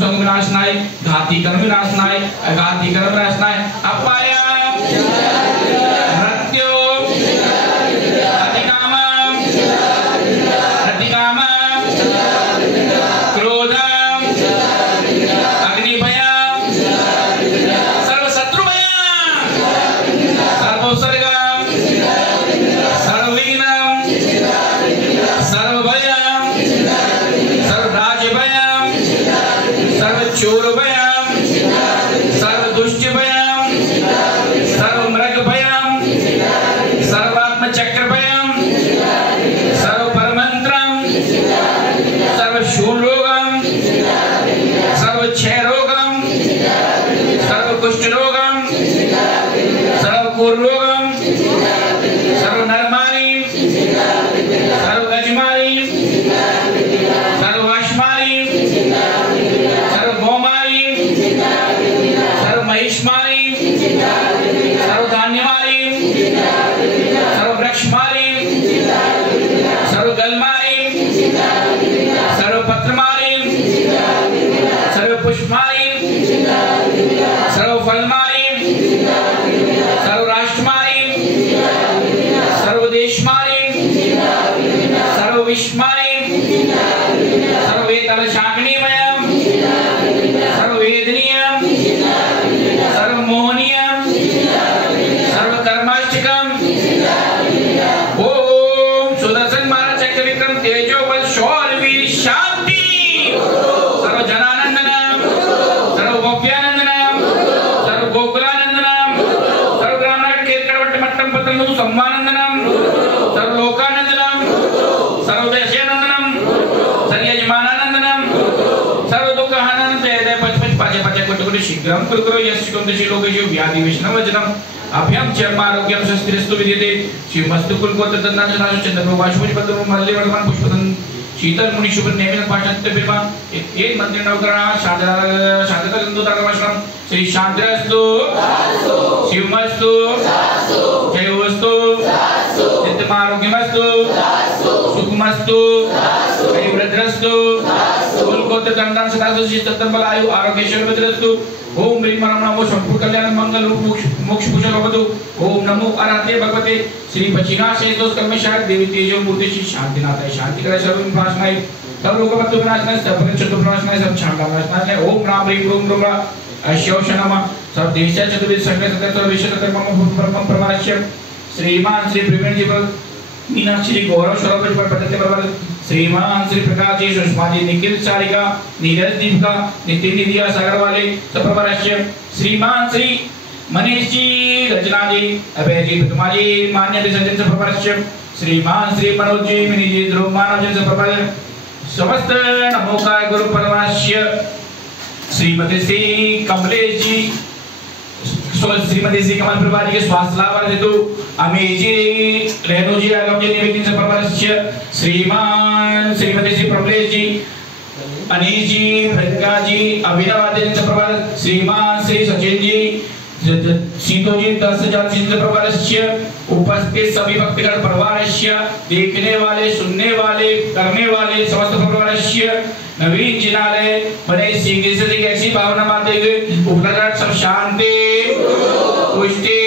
संग विनाशनाय, घाती कर्म विनाशनाय, अघाती कर्म विनाशनाय, अपाय मृत्यु अतिकाम प्रतिकाम क्रोध अग्निभय सर्वशत्रुभय सर्वोत्सर्ग सर्वविघ्न सर्वभय सर्वराज्यभय सर्वचोरभय सर्वदुष्टभय सर्वमृगभय सर्वात्मचक्रभय सर्वपरमंत्रम सर्वशूलरोगम सर्वक्षयरोगम सर्वकुष्ठरोगम सर्वकुरोगम सर्वनरमारी सर्वगजमारी सर्ववशमारी सर्वगोमारी सर्वमहिषमारी सर्वधान्यमारी सर्ववृक्षमारी सर्वगलमारी सर्वपत्रमारी सर्वपुष्पमारी सर्वफलमारी सर्वराष्ट्रमारी सर्वदेशमारी सर्वविश्वमारी सर्ववेतालशाकिनीमयम् सर्ववेदनीयम् सर्वमोहनीयम् सर्वकर्माष्टकम् ओम सुदर्शन महाराज चक्र विक्रम तेजो बल शौर्य वीर शांति सर्वजनानंदनम सर्वभव्यानंदनम सर्वगोकुलानंदनम सर्वग्रामनाथ केतकरवट्ट मट्टम पत्रम सम्मानंदनम सर्वलोकानंदनम सर्वदेशानंदनम सर्वयजमानानंदनम सर्वदुःखानंदनम जय जय पच पच पाजे पाजे कोटि कोटि शीघ्रम कुरकुरो यस्कुंदशि लोकेषु व्याधि विष्णवजनम अभ्यम चर्मारोग्यम शस्त्रिस्तु विद्यते शिवमस्तु कुलकोत्र दन्नाशनाशु चंद्रप्रभाशु पुष्पदम मल्ले वर्धमान पुष्पदन शीतल मुनि शुभ नेमिन पाठत्य बिमा एक मंत्र नवकरण शांतता गंधोतागमश्रम श्री शांतिरस्तु शिवमस्तु जयोस्तु चित्तमारोग्यमस्तु सुखमस्तु वृद्धिरस्तु कुलकोत्र दन्नाशनाशु शीतल आयु आरोग्यश्वरस्तु ओम ह्रीं नमो संपूर्ण कल्याण मंगल मोक्ष पूजन भवतु ओम नमो आराध्य भगवते श्री पचिनाशेतोष कर्मशाय देवी तेजो मूर्ति श्री शांतिनाथाय शांति करे सर्व विनाशनाय सब लोकपत्तु विनाशनाय सब चतुर विनाशनाय सब छांगा विनाशनाय ओम राम ह्रीं ओम नमः अश्योष नमः सब देश चतुर्विध संग्रह तत्व विश्व तत्व मम ब्रह्म प्रमाणस्य श्रीमान श्री प्रवीण जी मीनाक्षी गौरव स्वरूप पर पद्धति बराबर श्रीमान श्री प्रकाश जी सुषमा जी निखिल चारिका नीरज दीपिका नितिन निधिया सागर वाले सप्रवरस्य श्रीमान श्री मनीष जी रचना जी अभय जी प्रतिमा जी मान्य संजन सप्रवरस्य श्रीमान श्री मनोज जी मिनी जी ध्रुव मानव जी सप्रवर समस्त नमोकार गुरु परमाश्य श्रीमती श्री कमलेश जी श्रीमती श्री कमल प्रभा जी के स्वास्थ्य लाभ हेतु अमेय जी रेणु जी आगम जी निवेदन से परमर्श्य श्रीमान श्रीमती श्री प्रमलेश जी अनीश जी प्रियंका जी अभिनव आदि से प्रभा श्रीमान श्री सचिन जी सीतो जी 10,000 से प्रभर्श्य उपस्थित सभी भक्तगण परिवारस्य देखने वाले सुनने वाले करने वाले समस्त परिवारस्य नवीन जिनालय बने सीखे से ऐसी भावना बातें उपलब्ध सब शांति पुष्टि